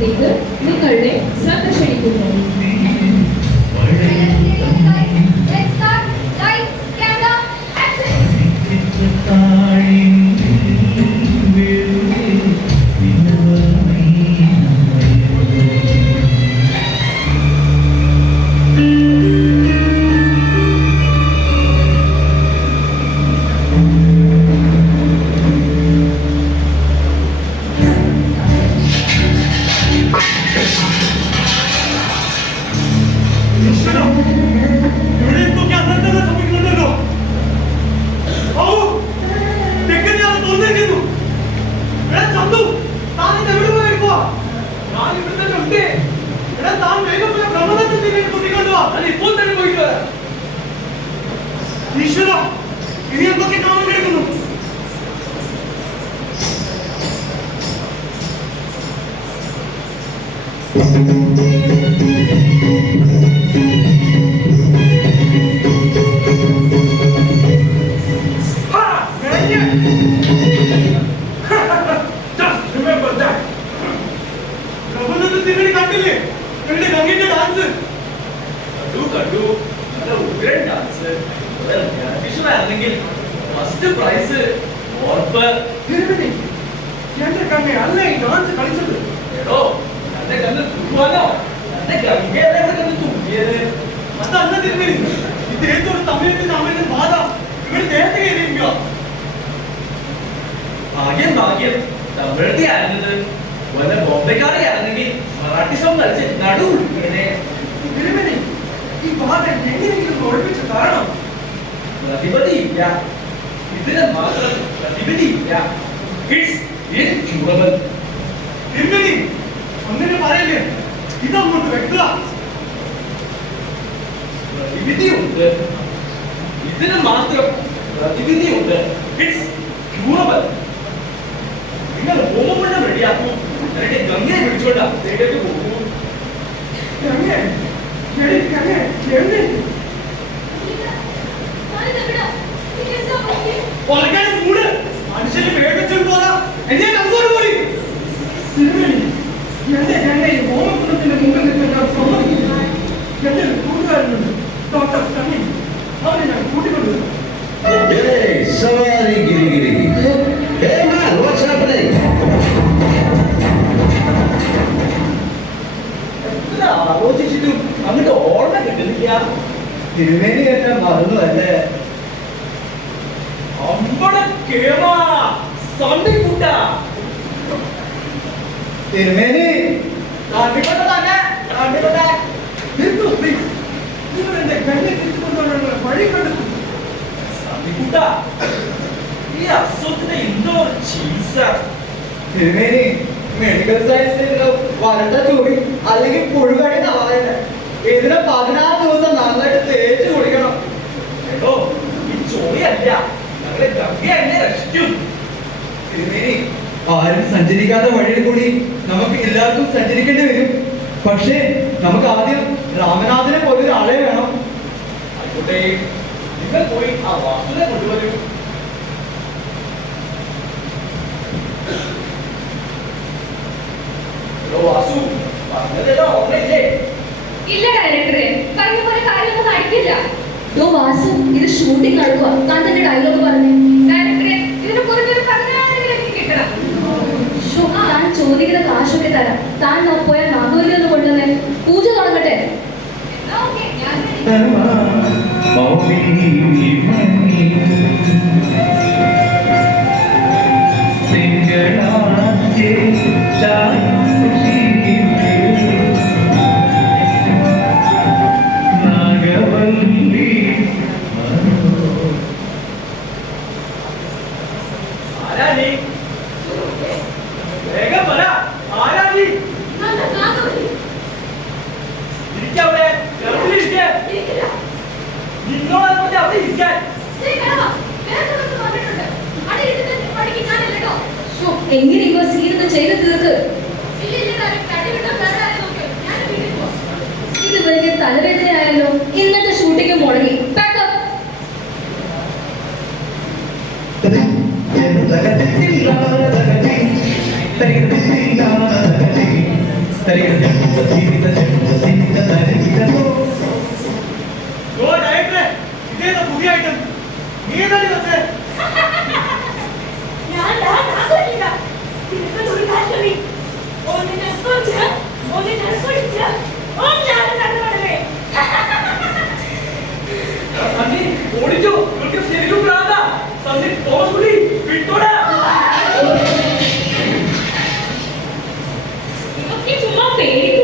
രംഗത്തേക്ക് നിങ്ങളുടെ ശ്രദ്ധ ക്ഷണിക്കുന്നു. മെഡിക്കൽ സയൻസിൽ വരണ്ട ചൂടി അല്ലെങ്കിൽ പുഴുകടി പറയുന്നത് ഇതിന് 16 ദിവസം നന്നായിട്ട് തേച്ച് കുടിക്കണം കേട്ടോ. ഈ ചോറിയല്ല ഞങ്ങളെ ഗംഗയല്ലേ രക്ഷിക്കും. ആരും സഞ്ചരിക്കാത്ത വഴിയിൽ കൂടി നമുക്ക് എല്ലാവർക്കും സഞ്ചരിക്കേണ്ടി വരും. പക്ഷേ നമുക്ക് ആദ്യം രാമനാഥനെ പോലെ ഒരാളെ വേണം. ആയിക്കോട്ടെ, നിങ്ങൾ പോയി ആ വാസുവിനെ കൊണ്ടുവരൂ. വാസു പറഞ്ഞതല്ലോ ഓർമ്മയില്ലേ? ഇല്ല ഡയറക്ടറെ, കഴിഞ്ഞ പോലെ കാര്യമൊന്നും നടക്കില്ല. വാസു ഇത് ഷൂട്ടിംഗ് നടക്കുക. കണ്ടിട്ട് ഡയലോഗ് പറഞ്ഞു ഡയറക്ടറെ, ഇതിന് പുറമെ 16 കിട്ടണം. താൻ ചോദിക്കുന്ന കാശൊക്കെ തരാം. താൻ പോയാൽ നാഗോലി ഒന്ന് കൊണ്ടുവന്നേ. പൂജ തുടങ്ങട്ടെ. എങ്ങനെയോ സീനൊന്ന് ചെയ്ത് തീർക്ക്. ഇതുവരെ തലവേദനയായല്ലോ. ഇന്നത്തെ ഷൂട്ടിംഗ് മുടങ്ങി. ഓ ഡയറക്ടറെ ഇതേതാ പുതിയ ഐറ്റം നീ ഏതാ വെച്ചേ ഞാൻ ആകില്ല ഇതിനൊക്കെ ഒരു കാശി ഓനെ കൊഞ്ച ഓനെ കുടിച്ച ഓനാണ് നടന്നേ സണ്ണി ഓടിച്ചോ നിനക്ക് ശരിക്കും പ്രാന്താ സണ്ണി തോമസ് കുടി വിട്ടോടാ ഇതൊക്കെ ചുമ്മാ പേടി